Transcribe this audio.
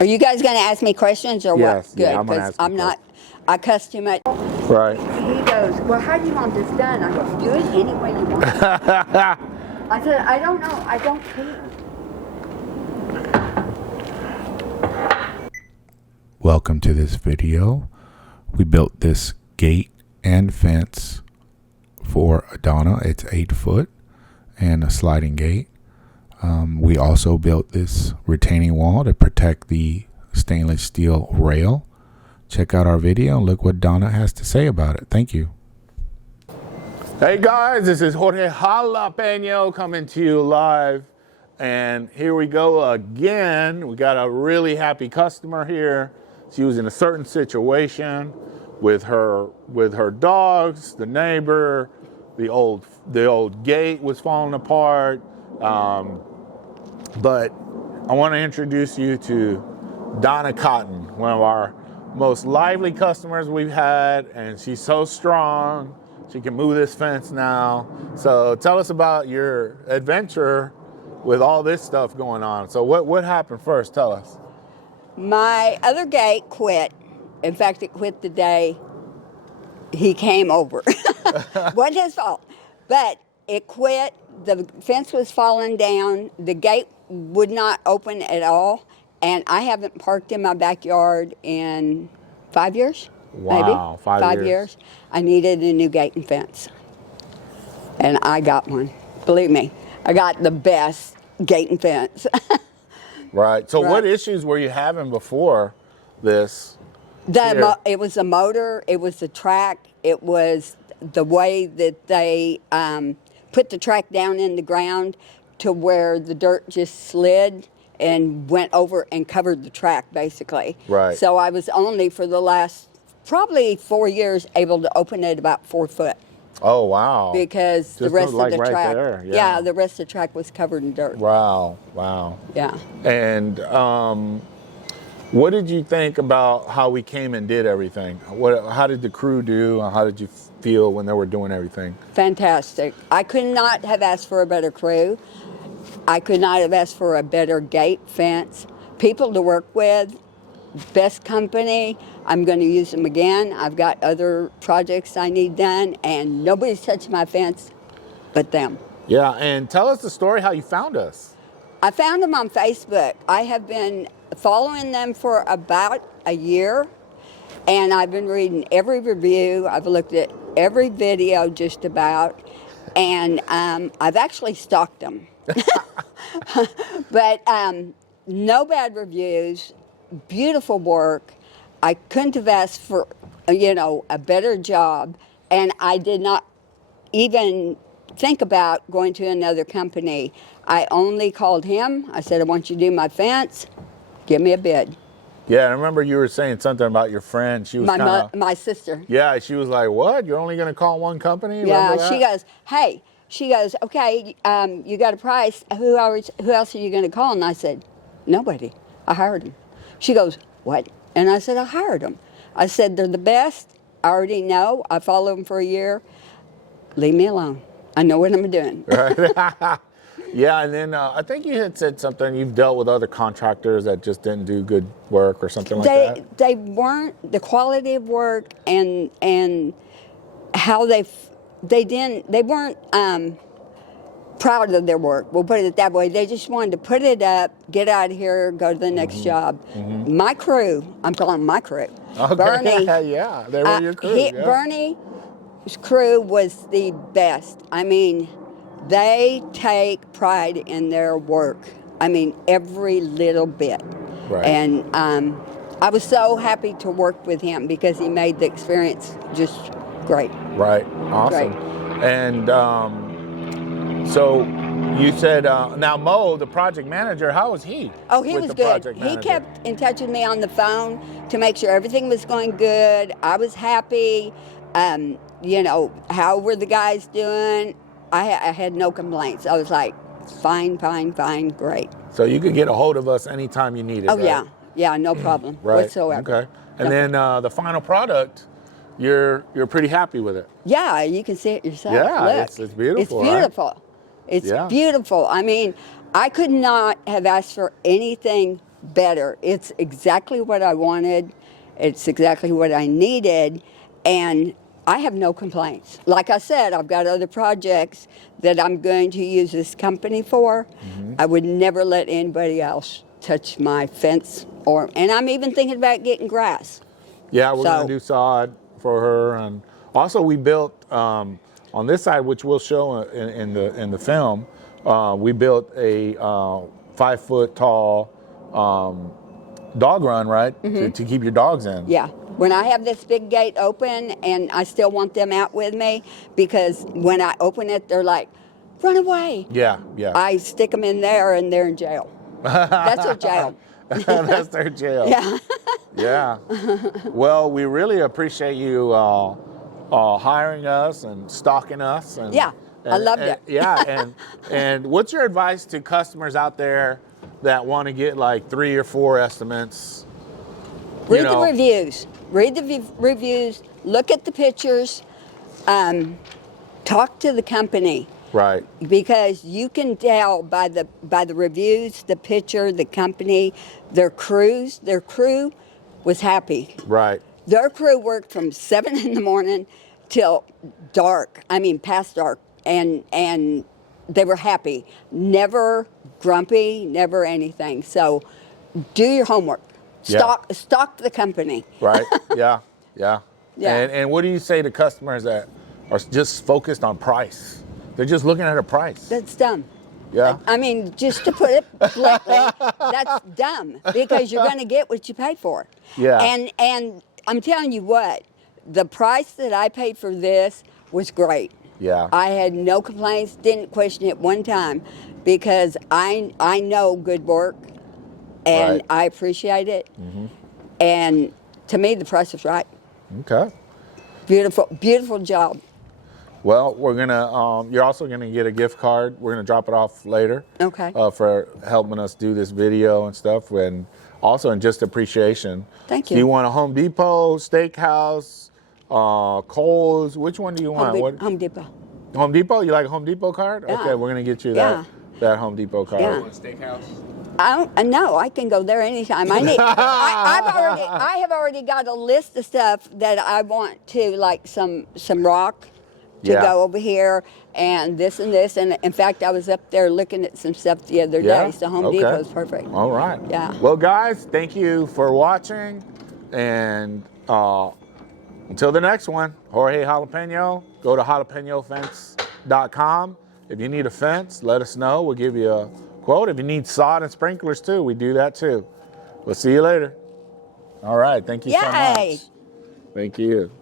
Are you guys going to ask me questions or Yes, what? Good, yeah, I'm gonna because ask you I'm not. I cuss too much. Right. He goes, well, how do you want this done? I go, do it any way you want. I said, I don't know. I don't care. Welcome to this video. We built this gate and fence for Donna. It's 8 foot and a sliding gate. We also built this retaining wall to protect the stainless steel rail. Check out our video and look what Donna has to say about it. Thank you. Hey guys, this is Jorge Jalapeno coming to you live. And here we go again. We got a really happy customer here. She was in a certain situation with her dogs, the neighbor, the old gate was falling apart. But I want to introduce you to Donna Cotton, one of our most lively customers we've had, and she's so strong. She can move this fence now. So tell us about your adventure with all this stuff going on. So what happened first? Tell us. My other gate quit. In fact, it quit the day he came over. Wasn't his fault. But it quit. The fence was falling down. The gate would not open at all. And I haven't parked in my backyard in 5 years. Wow, maybe. 5 years. I needed a new gate and fence. And I got one. Believe me, I got the best gate and fence. Right. So Right. what issues were you having before this? It was the motor, it was the track, it was the way that they put the track down in the ground to where the dirt just slid and went over and covered the track, basically. Right. So I was only for the last probably 4 years able to open it about 4 foot. Oh, wow. Because Just the rest like of the right track, there, yeah. the rest of the track was covered in dirt. Wow, wow. Yeah. And what did you think about how we came and did everything? How did the crew do? How did you feel when they were doing everything? Fantastic. I could not have asked for a better crew. I could not have asked for a better gate, fence, people to work with, best company. I'm going to use them again. I've got other projects I need done, and nobody's touched my fence but them. Yeah, and tell us the story how you found us. I found them on Facebook. I have been following them for about a year, and I've been reading every review. I've looked at every video just about, and I've actually stalked them. But no bad reviews, beautiful work. I couldn't have asked for, a better job, and I did not even think about going to another company. I only called him. I said, I want you to do my fence. Give me a bid. Yeah, I remember you were saying something about your friend. She was My sister. Yeah, she was like, what? You're only going to call one company? Yeah, she goes, hey. She goes, okay, you got a price. Who else are you going to call? And I said, nobody. I hired them. She goes, what? And I said, I hired them. I said, they're the best. I already know. I followed them for a year. Leave me alone. I know what I'm doing. Right. Yeah, and then I think you had said something. You've dealt with other contractors that just didn't do good work or something like that. They weren't the quality of work and how they weren't proud of their work. We'll put it that way. They just wanted to put it up, get out of here, go to the next job. Mm-hmm. My crew, I'm calling my crew. Okay. Bernie. Yeah, they were your crew. Bernie's crew was the best. I mean, they take pride in their work. I mean, every little bit. Right. And I was so happy to work with him because he made the experience just great. Right. Awesome. Great. And so you said, now Mo, the project manager, how was he? Oh, he was good. He kept in touch with me on the phone to make sure everything was going good. I was happy. How were the guys doing? I had no complaints. I was like, fine, great. So you could get a hold of us anytime you needed. Oh, right? Yeah, no problem whatsoever. Okay. And then the final product, you're pretty happy with it. Yeah, you can see it yourself. Yeah, look. it's beautiful. It's beautiful. Right? It's beautiful. I mean, I could not have asked for anything better. It's exactly what I wanted. It's exactly what I needed, and I have no complaints. Like I said, I've got other projects that I'm going to use this company for. I would never let anybody else touch my fence, and I'm even thinking about getting grass. Yeah, we're going to do sod for her, and also we built on this side, which we'll show in the film. We built a 5 foot tall dog run, right, to keep your dogs in. Yeah. When I have this big gate open, and I still want them out with me, because when I open it, they're like, run away. Yeah, yeah. I stick them in there, and they're in jail. That's their jail. That's their jail. Yeah. Yeah. Well, we really appreciate you hiring us and stalking us. And, Yeah, I loved it. Yeah, and what's your advice to customers out there that want to get like 3 or 4 estimates? Read the reviews. Read the reviews. Look at the pictures. Talk to the company. Right. Because you can tell by the reviews, the picture, the company, their crews. Their crew was happy. Right. Their crew worked from 7 in the morning till dark. I mean, past dark, and they were happy. Never grumpy. Never anything. So, do your homework. Stock the company. Right. Yeah. Yeah. Yeah. And what do you say to customers that are just focused on price? They're just looking at a price. That's dumb. Yeah. I mean, just to put it bluntly, that's dumb, because you're going to get what you pay for. Yeah. And I'm telling you what, the price that I paid for this was great. Yeah. I had no complaints, didn't question it one time, because I know good work, and Right. I appreciate it. And to me, the price was right. Okay. Beautiful, beautiful job. Well, we're gonna. You're also gonna get a gift card. We're gonna drop it off later. Okay. For helping us do this video and stuff, and also in just appreciation. Thank Do you. you want a Home Depot, Steakhouse, Kohl's? Which one do you want? Home Depot. Home Depot? You like a Home Depot card? Yeah. Okay, we're gonna get you Yeah. that Home Depot card. Yeah. Steakhouse? No, I can go there anytime. I have already got a list of stuff that I want to, like some rock to Yeah. go over here, and this. And in fact, I was up there looking at some stuff the other Yeah? day. So Home Okay. Depot's perfect. All right. Yeah. Well, guys, thank you for watching, and until the next one, Jorge Jalapeno. Go to jalapeñofence.com. If you need a fence, let us know. We'll give you a quote. If you need sod and sprinklers too, we do that too. We'll see you later. All right. Thank you so Yay. much. Thank you.